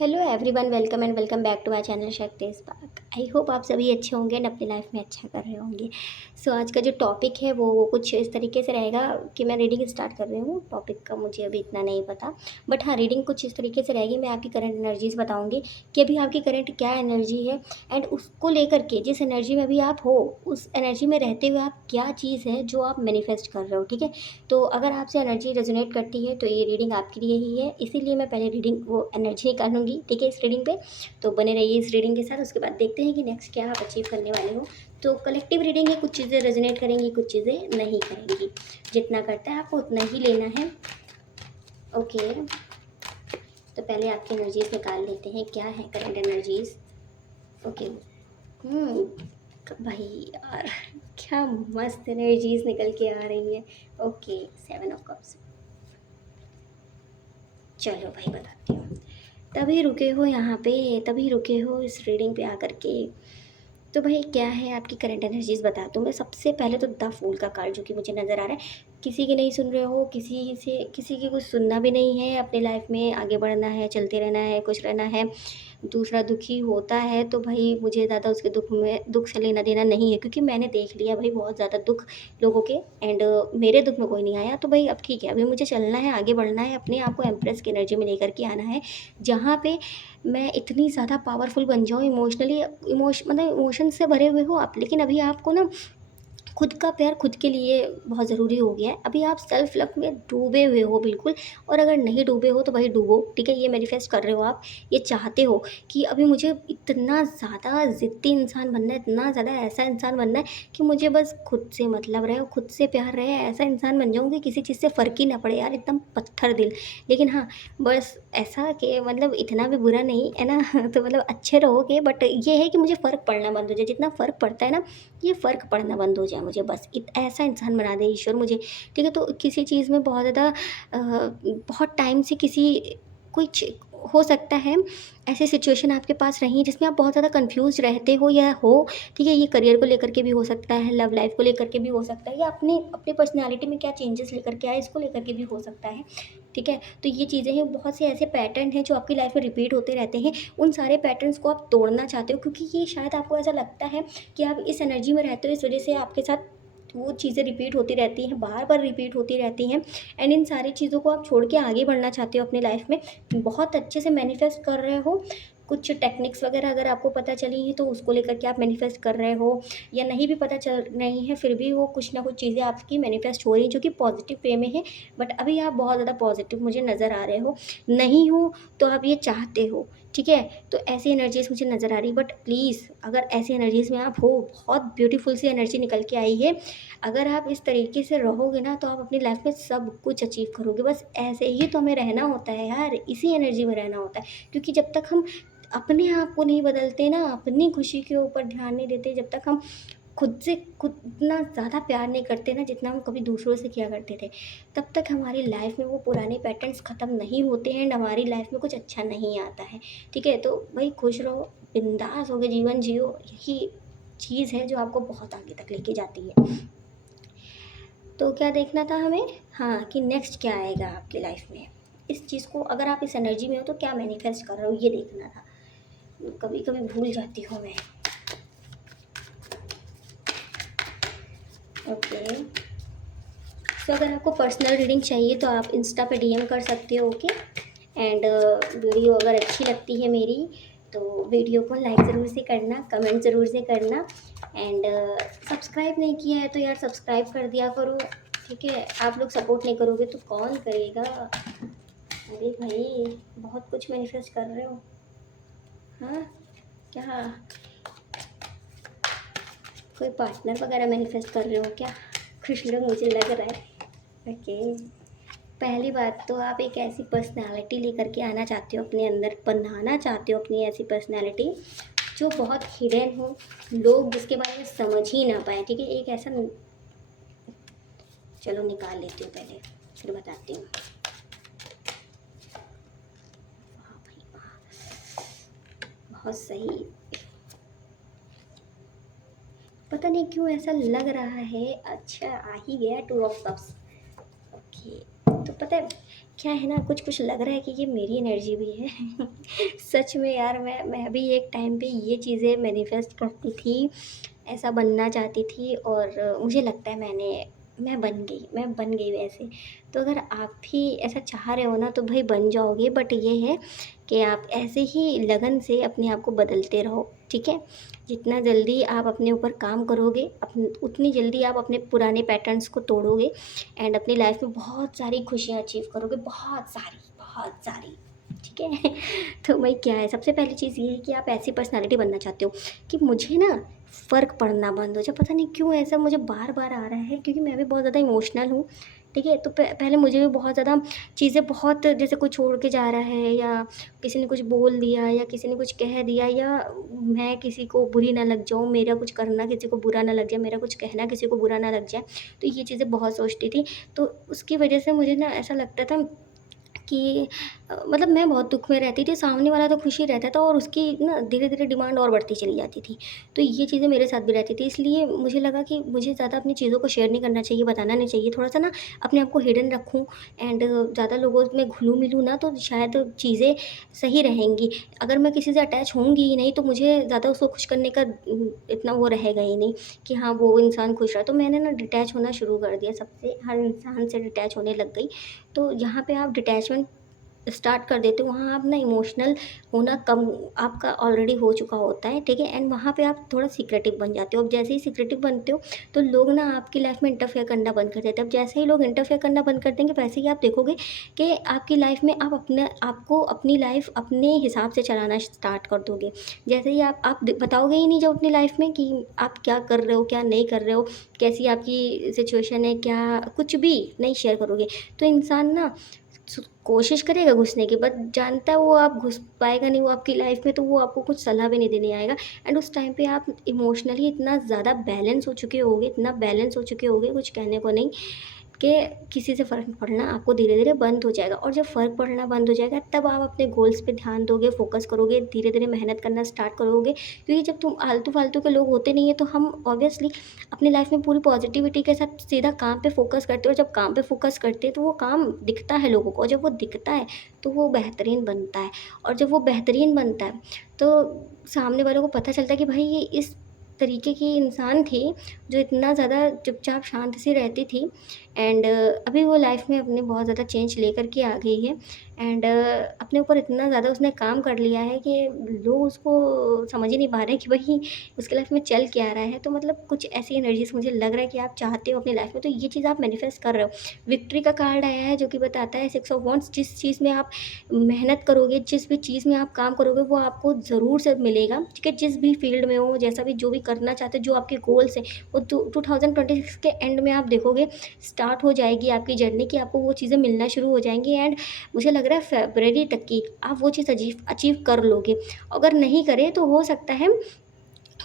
Hello everyone, welcome and welcome back to my channel Shakti spark. I hope आप सभी अच्छे होंगे एंड अपनी लाइफ में अच्छा कर रहे होंगे। सो आज का जो टॉपिक है वो कुछ इस तरीके से रहेगा कि मैं रीडिंग स्टार्ट कर रही हूँ। टॉपिक का मुझे अभी इतना नहीं पता, बट हाँ, रीडिंग कुछ इस तरीके से रहेगी। मैं आपकी करंट एनर्जीज बताऊँगी कि अभी आपकी करंट क्या एनर्जी है एंड उसको लेकर के जिस एनर्जी में अभी आप हो, उस एनर्जी में रहते हुए आप क्या चीज़ है जो आप मैनिफेस्ट कर रहे हो। ठीक है, तो अगर आपसे एनर्जी रेजोनेट करती है तो ये रीडिंग आपके लिए ही है। इसीलिए मैं पहले रीडिंग वो एनर्जी निकालूंगी, ठीक है, इस रीडिंग पे। तो बने रहिए इस रीडिंग के साथ। उसके बाद देखते हैं कि नेक्स्ट क्या आप अचीव करने वाले हो। तो कलेक्टिव रीडिंग है, कुछ चीज़ें रेजोनेट करेंगी, कुछ चीज़ें नहीं करेंगी। जितना करता है आपको उतना ही लेना है। ओके, तो पहले आपकी एनर्जीज निकाल लेते हैं, क्या है करंट एनर्जीज। ओके। भाई यार, क्या मस्त एनर्जीज निकल के आ रही है। Okay, 7 of cups. चलो भाई, बताती हूँ। तभी रुके हो यहाँ पे, तभी रुके हो इस रीडिंग पे आकर के। तो भाई क्या है आपकी करंट एनर्जीज बताती हूँ मैं। सबसे पहले तो द फूल का कार्ड जो कि मुझे नज़र आ रहा है। किसी की नहीं सुन रहे हो, किसी की कुछ सुनना भी नहीं है। अपनी लाइफ में आगे बढ़ना है, चलते रहना है, खुश रहना है। दूसरा दुखी होता है तो भाई मुझे ज़्यादा उसके दुख से लेना देना नहीं है, क्योंकि मैंने देख लिया भाई बहुत ज़्यादा दुख लोगों के। एंड मेरे दुख में कोई नहीं आया। तो भाई अब ठीक है, अभी मुझे चलना है, आगे बढ़ना है, अपने आप को एम्प्रेस की एनर्जी में लेकर के आना है, जहाँ पे मैं इतनी ज़्यादा पावरफुल बन जाऊँ इमोशनली। मतलब इमोशन से भरे हुए हो आप, लेकिन अभी आपको ना खुद का प्यार खुद के लिए बहुत ज़रूरी हो गया है। अभी आप सेल्फ लव में डूबे हुए हो बिल्कुल। और अगर नहीं डूबे हो तो भाई डूबो, ठीक है। ये मैनिफेस्ट कर रहे हो आप, ये चाहते हो कि अभी मुझे इतना ज़्यादा ज़िद्दी इंसान बनना है, इतना ज़्यादा ऐसा इंसान बनना है कि मुझे बस खुद से मतलब रहे, खुद से प्यार रहे। ऐसा इंसान बन जाऊँ कि किसी चीज़ से फ़र्क ही ना पड़े यार, एकदम पत्थर दिल। लेकिन हाँ, बस ऐसा कि मतलब इतना भी बुरा नहीं है ना तो मतलब अच्छे रहोगे, बट ये है कि मुझे फ़र्क पड़ना बंद हो जाए। जितना फ़र्क पड़ता है ना, ये फ़र्क पड़ना बंद हो जाए मुझे, बस ऐसा इंसान बना दे ईश्वर मुझे। ठीक है, तो किसी चीज़ में बहुत ज़्यादा बहुत टाइम से किसी कुछ हो सकता है ऐसी सिचुएशन आपके पास रही जिसमें आप बहुत ज़्यादा कंफ्यूज रहते हो या हो। ठीक है, ये करियर को लेकर के भी हो सकता है, लव लाइफ को लेकर के भी हो सकता है, या अपने अपनी पर्सनैलिटी में क्या चेंजेस लेकर के आए इसको लेकर के भी हो सकता है। ठीक है, तो ये चीज़ें हैं, बहुत से ऐसे पैटर्न हैं जो आपकी लाइफ में रिपीट होते रहते हैं। उन सारे पैटर्न्स को आप तोड़ना चाहते हो, क्योंकि ये शायद आपको ऐसा लगता है कि आप इस एनर्जी में रहते हो, इस वजह से आपके साथ वो चीज़ें रिपीट होती रहती हैं, बार बार रिपीट होती रहती हैं। एंड इन सारी चीज़ों को आप छोड़ के आगे बढ़ना चाहते हो अपनी लाइफ में। बहुत अच्छे से मैनिफेस्ट कर रहे हो। कुछ टेक्निक्स वगैरह अगर आपको पता चली हैं तो उसको लेकर के आप मैनिफेस्ट कर रहे हो, या नहीं भी पता चल रही है फिर भी वो कुछ ना कुछ चीज़ें आपकी मैनिफेस्ट हो रही हैं जो कि पॉजिटिव वे में है। बट अभी आप बहुत ज़्यादा पॉजिटिव मुझे नज़र आ रहे हो। नहीं हो तो आप ये चाहते हो, ठीक है। तो ऐसी एनर्जीज़ मुझे नज़र आ रही, बट प्लीज़ अगर ऐसी एनर्जीज़ में आप हो, बहुत ब्यूटीफुल सी एनर्जी निकल के आई है। अगर आप इस तरीके से रहोगे ना तो आप अपनी लाइफ में सब कुछ अचीव करोगे। बस ऐसे ही तो हमें रहना होता है यार, इसी एनर्जी में रहना होता है। क्योंकि जब तक हम अपने आप को नहीं बदलते ना, अपनी खुशी के ऊपर ध्यान नहीं देते, जब तक हम खुद से खुद इतना ज़्यादा प्यार नहीं करते ना जितना हम कभी दूसरों से किया करते थे, तब तक हमारी लाइफ में वो पुराने पैटर्न्स ख़त्म नहीं होते हैं एंड हमारी लाइफ में कुछ अच्छा नहीं आता है। ठीक है, तो भाई खुश रहो, बिंदास होकर जीवन जियो। यही चीज़ है जो आपको बहुत आगे तक लेके जाती है। तो क्या देखना था हमें, हाँ, कि नेक्स्ट क्या आएगा आपकी लाइफ में। इस चीज़ को अगर आप इस एनर्जी में हो तो क्या मैनिफेस्ट कर रहे हो ये देखना था। कभी कभी भूल जाती हूँ मैं। ओके, तो अगर आपको पर्सनल रीडिंग चाहिए तो आप इंस्टा पे डीएम कर सकते हो। ओके, एंड वीडियो अगर अच्छी लगती है मेरी तो वीडियो को लाइक ज़रूर से करना, कमेंट ज़रूर से करना। एंड सब्सक्राइब नहीं किया है तो यार सब्सक्राइब कर दिया करो। ठीक है, आप लोग सपोर्ट नहीं करोगे तो कौन करेगा। अरे भाई, बहुत कुछ मैनिफेस्ट कर रहे हो। हाँ, क्या कोई पार्टनर वगैरह मैनिफेस्ट कर रहे हो क्या? कुछ लोग मुझे लग रहा है। ओके, पहली बात तो आप एक ऐसी पर्सनालिटी लेकर के आना चाहते हो, अपने अंदर बनाना चाहते हो अपनी ऐसी पर्सनालिटी जो बहुत हिडन हो, लोग जिसके बारे में समझ ही ना पाए। ठीक है, एक ऐसा, चलो निकाल लेती हूँ पहले फिर बताती हूँ। वाह भाई वाह, बहुत सही। पता नहीं क्यों ऐसा लग रहा है। अच्छा, आ ही गया 2 ऑफ कप्स। ओके, तो पता है क्या है ना, कुछ-कुछ लग रहा है कि ये मेरी एनर्जी भी है। सच में यार, मैं भी एक टाइम पे ये चीज़ें मैनिफेस्ट करती थी, ऐसा बनना चाहती थी, और मुझे लगता है मैं बन गई वैसे। तो अगर आप भी ऐसा चाह रहे हो ना, तो भई बन जाओगे, बट ये है कि आप ऐसे ही लगन से अपने आप को बदलते रहो, ठीक है? जितना जल्दी आप अपने ऊपर काम करोगे, उतनी जल्दी आप अपने पुराने पैटर्न्स को तोड़ोगे, एंड अपनी लाइफ में बहुत सारी खुशियाँ अचीव करोगे, बहुत सारी, ठीक है? तो वही क्या है, सबसे पहली चीज़ ये है कि आप ऐसी पर्सनैलिटी बनना चाहते हो कि मुझे ना फ़र्क पड़ना बंद हो जाए। पता नहीं क्यों ऐसा मुझे बार-बार आ रहा है, क्योंकि मैं भी बहुत ज़्यादा इमोशनल हूँ, ठीक है? तो पहले मुझे भी बहुत ज़्यादा चीज़ें, बहुत जैसे कोई छोड़ के जा रहा है, या किसी ने कुछ बोल दिया, या किसी ने कुछ कह दिया, या मैं किसी को बुरी ना लग जाऊँ, मेरा कुछ करना किसी को बुरा ना लग जाए, मेरा कुछ कहना किसी को बुरा ना लग जाए। तो ये चीज़ें बहुत सोचती थी। तो उसकी वजह से मुझे ना ऐसा लगता था कि मतलब मैं बहुत दुःख में रहती थी, सामने वाला तो खुश ही रहता था, और उसकी ना धीरे-धीरे डिमांड और बढ़ती चली जाती थी। तो ये चीज़ें मेरे साथ भी रहती थी, इसलिए मुझे लगा कि मुझे ज़्यादा अपनी चीज़ों को शेयर नहीं करना चाहिए, बताना नहीं चाहिए, थोड़ा-सा ना अपने आप को हिडन रखूँ, एंड ज़्यादा लोगों में घुलूँ-मिलूँ ना, तो शायद चीज़ें सही रहेंगी। अगर मैं किसी से अटैच होंगी ही नहीं, तो मुझे ज़्यादा उसको खुश करने का इतना वो रहेगा ही नहीं कि हाँ, वो इंसान खुश रहा। तो मैंने ना डिटैच होना शुरू कर दिया सबसे, हर इंसान से डिटैच होने लग गई। तो जहाँ पे आप डिटैचमेंट स्टार्ट कर देते हो, वहाँ आप ना इमोशनल होना कम आपका ऑलरेडी हो चुका होता है, ठीक है? एंड वहाँ पे आप थोड़ा सीक्रेटिव बन जाते हो। अब जैसे ही सीक्रेटिव बनते हो, तो लोग ना आपकी लाइफ में इंटरफेयर करना बंद कर देते हैं। अब जैसे ही लोग इंटरफेयर करना बंद कर देंगे, वैसे ही आप देखोगे कि आपकी लाइफ में आपको अपनी लाइफ अपने हिसाब से चलाना स्टार्ट कर दोगे। जैसे ही आप बताओगे ही नहीं जब अपनी लाइफ में कि आप क्या कर रहे हो, क्या नहीं कर रहे हो, कैसी आपकी सिचुएशन है, क्या कुछ भी नहीं शेयर करोगे, तो इंसान ना कोशिश करेगा घुसने की, बट जानता है वो आप घुस पाएगा नहीं वो आपकी लाइफ में, तो वो आपको कुछ सलाह भी नहीं देने आएगा। एंड उस टाइम पे आप इमोशनली इतना ज़्यादा बैलेंस हो चुके होगे, इतना बैलेंस हो चुके होगे, कुछ कहने को नहीं, कि किसी से फ़र्क पड़ना आपको धीरे-धीरे बंद हो जाएगा, और जब फ़र्क पड़ना बंद हो जाएगा, तब आप अपने गोल्स पे ध्यान दोगे, फ़ोकस करोगे, धीरे-धीरे मेहनत करना स्टार्ट करोगे। क्योंकि जब तुम आलतू-फालतू के लोग होते नहीं हैं, तो हम ऑब्वियसली अपनी लाइफ में पूरी पॉजिटिविटी के साथ सीधा काम पे फ़ोकस करते हो, और जब काम पे फ़ोकस करते हैं, तो वो काम दिखता है लोगों को, और जब वो दिखता है, तो वो बेहतरीन बनता है, और जब वो बेहतरीन बनता है, तो सामने वालों को पता चलता है कि भाई ये इस तरीके की इंसान थी, जो इतना ज़्यादा चुपचाप शांत सी रहती थी, एंड अभी वो लाइफ में अपने बहुत ज़्यादा चेंज लेकर के आ गई है, एंड अपने ऊपर इतना ज़्यादा उसने काम कर लिया है कि लोग उसको समझ ही नहीं पा रहे कि भाई उसकी लाइफ में चल क्या रहा है। तो मतलब कुछ ऐसी एनर्जीज मुझे लग रहा है कि आप चाहते हो अपनी लाइफ में, तो ये चीज़ आप मैनिफेस्ट कर रहे हो। विक्ट्री का कार्ड आया है, जो कि बताता है 6 ऑफ वॉन्ड्स, जिस चीज़ में आप मेहनत करोगे, जिस भी चीज़ में आप काम करोगे, वो आपको ज़रूर से मिलेगा, ठीक है? जिस भी फील्ड में हो, जैसा भी जो भी करना चाहते हो, जो आपके गोल्स हैं, वो 2026 के एंड में आप देखोगे स्टार्ट हो जाएगी आपकी जर्नी, कि आपको वो चीज़ें मिलना शुरू हो जाएँगी, एंड मुझे लग रहा है फ़रवरी तक की आप वो चीज़ अचीव कर लोगे। अगर नहीं करे, तो हो सकता है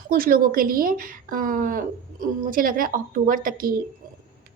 कुछ लोगों के लिए मुझे लग रहा है अक्टूबर तक की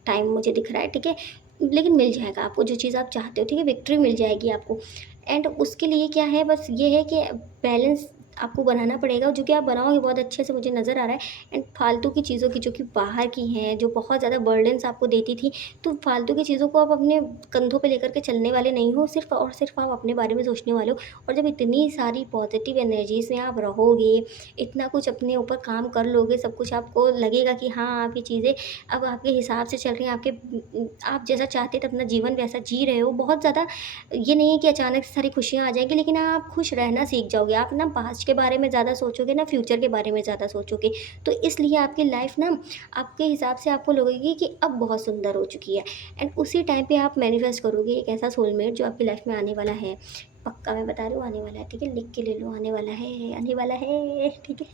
टाइम मुझे दिख रहा है, ठीक है? लेकिन मिल जाएगा आपको जो चीज़ आप चाहते हो, ठीक है? विक्ट्री मिल जाएगी आपको, एंड उसके लिए क्या है, बस ये है कि बैलेंस आपको बनाना पड़ेगा, जो कि आप बनाओगे बहुत अच्छे से, मुझे नज़र आ रहा है। एंड फालतू की चीज़ों की, जो कि बाहर की हैं, जो बहुत ज़्यादा बर्डन्स आपको देती थी, तो फालतू की चीज़ों को आप अपने कंधों पे लेकर के चलने वाले नहीं हो, सिर्फ़ और सिर्फ़ आप अपने बारे में सोचने वाले हो। और जब इतनी सारी पॉज़िटिव एनर्जीज़ में आप रहोगे, इतना कुछ अपने ऊपर काम कर लोगे, सब कुछ आपको लगेगा कि हाँ, आप ये चीज़ें अब आपके हिसाब से चल रही हैं, आप जैसा चाहते थे अपना जीवन वैसा जी रहे हो। बहुत ज़्यादा ये नहीं है कि अचानक से सारी खुशियाँ आ जाएँगी, लेकिन आप खुश रहना सीख जाओगे। आप ना पास्ट के बारे में ज़्यादा सोचोगे, ना फ्यूचर के बारे में ज़्यादा सोचोगे। तो इसलिए आपकी लाइफ़ ना आपके हिसाब से आपको लगेगी कि अब बहुत सुंदर हो चुकी है, एंड उसी टाइम पे आप मैनिफेस्ट करोगे एक ऐसा सोलमेट जो आपकी लाइफ़ में आने वाला है। पक्का मैं बता रही हूँ, आने वाला है, ठीक है? लिख के ले लो, आने वाला है, आने वाला है, ठीक है?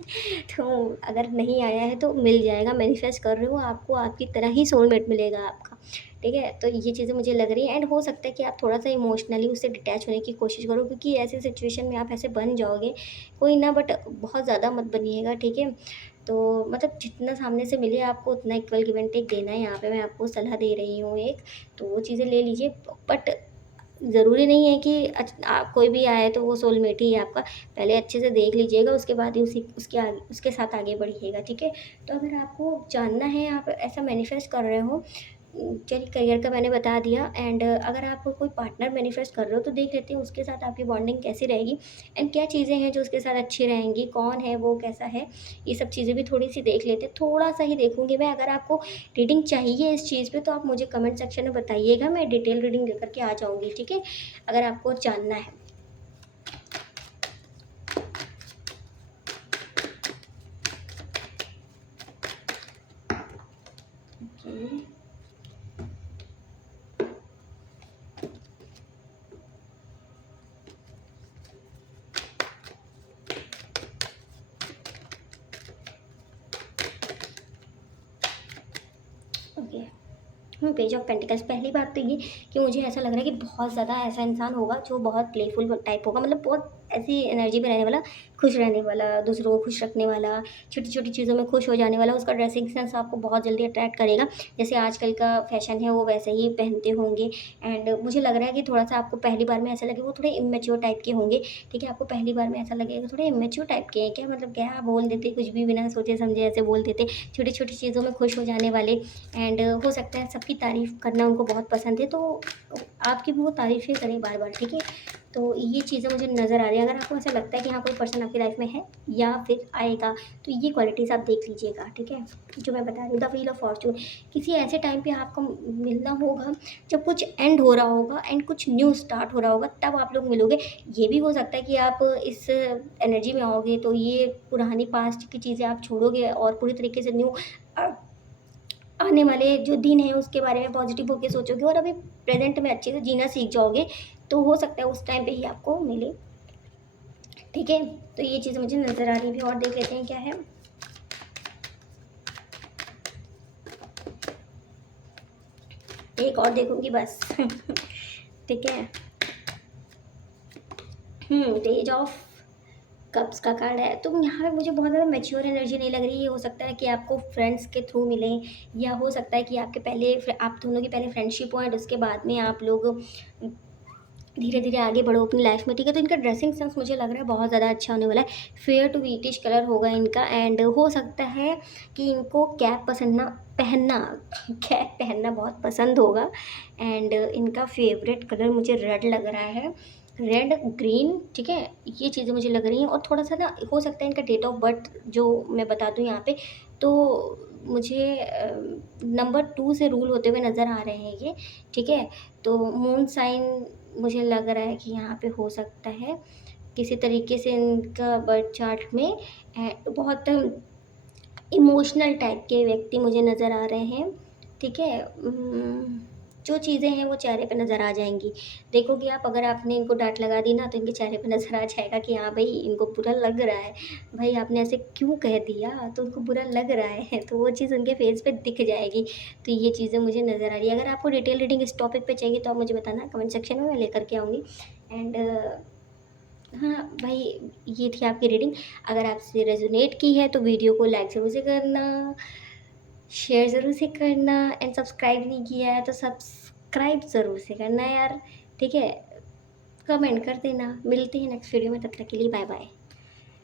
तो अगर नहीं आया है, तो मिल जाएगा, मैनिफेस्ट कर रहे हो, आपको आपकी तरह ही सोलमेट मिलेगा आपका, ठीक है? तो ये चीज़ें मुझे लग रही हैं, एंड हो सकता है कि आप थोड़ा-सा इमोशनली उससे डिटैच होने की कोशिश करो, क्योंकि ऐसी सिचुएशन में आप ऐसे बन जाओगे, कोई ना, बट बहुत ज़्यादा मत बनिएगा, ठीक है? तो मतलब जितना सामने से मिले आपको, उतना इक्वल गिव एंड टेक देना है, यहाँ पे मैं आपको सलाह दे रही हूँ एक, तो वो चीज़ें ले लीजिए। बट ज़रूरी नहीं है कि कोई भी आए तो वो सोलमेट ही है आपका। पहले अच्छे से देख लीजिएगा, उसके बाद ही उसके साथ आगे बढ़िएगा, ठीक है? तो अगर आपको जानना है, आप ऐसा मैनिफेस्ट कर रहे हो, चलिए करियर का मैंने बता दिया। एंड अगर आप कोई पार्टनर मैनिफेस्ट कर रहे हो तो देख लेते हैं उसके साथ आपकी बॉन्डिंग कैसी रहेगी एंड क्या चीज़ें हैं जो उसके साथ अच्छी रहेंगी, कौन है वो, कैसा है, ये सब चीज़ें भी थोड़ी सी देख लेते हैं। थोड़ा सा ही देखूंगी मैं। अगर आपको रीडिंग चाहिए इस चीज़ पे तो आप मुझे कमेंट सेक्शन में बताइएगा, मैं डिटेल रीडिंग लेकर के आ जाऊँगी, ठीक है, अगर आपको जानना है। Okay, okay. Page of pentacles. पहली बात तो ये कि मुझे ऐसा लग रहा है कि बहुत ज़्यादा ऐसा इंसान होगा जो बहुत प्लेफुल टाइप होगा, मतलब बहुत ऐसी एनर्जी में रहने वाला, खुश रहने वाला, दूसरों को खुश रखने वाला, छोटी छोटी चीज़ों में खुश हो जाने वाला। उसका ड्रेसिंग सेंस आपको बहुत जल्दी अट्रैक्ट करेगा, जैसे आजकल का फैशन है वो वैसे ही पहनते होंगे। एंड मुझे लग रहा है कि थोड़ा सा आपको पहली बार में ऐसा लगे वो थोड़े इमेच्योर टाइप के होंगे, ठीक है, आपको पहली बार में ऐसा लगेगा थोड़े इमेच्योर टाइप के हैं क्या, मतलब क्या बोल देते कुछ भी बिना सोचे समझे ऐसे बोल देते, छोटी छोटी चीज़ों में खुश हो जाने वाले। एंड हो सकता है सबकी तारीफ़ करना उनको बहुत पसंद है, तो आपकी भी वो तारीफ़ें करें बार बार, ठीक है। तो ये चीज़ें मुझे नज़र आ रही है। अगर आपको ऐसा लगता है कि हाँ कोई पर्सन आपकी लाइफ में है या फिर आएगा, तो ये क्वालिटीज़ आप देख लीजिएगा, ठीक है, जो मैं बता रही हूँ। द व्हील ऑफ फॉर्चून, किसी ऐसे टाइम पे आपको मिलना होगा जब कुछ एंड हो रहा होगा एंड कुछ न्यू स्टार्ट हो रहा होगा, तब आप लोग मिलोगे। ये भी हो सकता है कि आप इस एनर्जी में आओगे तो ये पुरानी पास्ट की चीज़ें आप छोड़ोगे और पूरी तरीके से न्यू आने वाले जो दिन है उसके बारे में पॉजिटिव होके सोचोगे और अभी प्रेजेंट में अच्छे से जीना सीख जाओगे, तो हो सकता है उस टाइम पे ही आपको मिले, ठीक है। तो ये चीज़ें मुझे नज़र आ रही थी और देख लेते हैं क्या है। एक और देखूंगी बस ठीक है। पेज ऑफ कप्स का कार्ड है, तो यहाँ पे मुझे बहुत ज़्यादा मैच्योर एनर्जी नहीं लग रही है। ये हो सकता है कि आपको फ्रेंड्स के थ्रू मिले, या हो सकता है कि आपके पहले आप दोनों की पहले फ्रेंडशिप हो एंड उसके बाद में आप लोग धीरे धीरे आगे बढ़ो अपनी लाइफ में, ठीक है। तो इनका ड्रेसिंग सेंस मुझे लग रहा है बहुत ज़्यादा अच्छा होने वाला है। फेयर टू व्हीटिश कलर होगा इनका। एंड हो सकता है कि इनको कैप पसंद ना पहनना कैप पहनना बहुत पसंद होगा। एंड इनका फेवरेट कलर मुझे रेड लग रहा है, रेड ग्रीन, ठीक है, ये चीज़ें मुझे लग रही हैं। और थोड़ा सा ना हो सकता है इनका डेट ऑफ बर्थ जो मैं बता दूँ यहाँ पे, तो मुझे नंबर 2 से रूल होते हुए नज़र आ रहे हैं ये, ठीक है। तो मून साइन मुझे लग रहा है कि यहाँ पे हो सकता है किसी तरीके से इनका बर्थ चार्ट में बहुत इमोशनल टाइप के व्यक्ति मुझे नज़र आ रहे हैं, ठीक है। जो चीज़ें हैं वो चेहरे पे नज़र आ जाएँगी। देखोगे आप, अगर आपने इनको डाँट लगा दी ना तो इनके चेहरे पे नज़र आ जाएगा कि हाँ भई इनको बुरा लग रहा है। भाई आपने ऐसे क्यों कह दिया? तो उनको बुरा लग रहा है तो वो चीज़ उनके फेस पे दिख जाएगी। तो ये चीज़ें मुझे नज़र आ रही है। अगर आपको डिटेल रीडिंग इस टॉपिक पे चाहिए तो आप मुझे बताना कमेंट सेक्शन में, मैं लेकर के आऊँगी। एंड हाँ भाई, ये थी आपकी रीडिंग। अगर आपसे रेजोनेट की है तो वीडियो को लाइक ज़रूर से करना, शेयर ज़रूर से करना एंड सब्सक्राइब नहीं किया है तो सब्सक्राइब ज़रूर से करना यार, ठीक है। कमेंट कर देना। मिलते हैं नेक्स्ट वीडियो में, तब तक के लिए बाय बाय।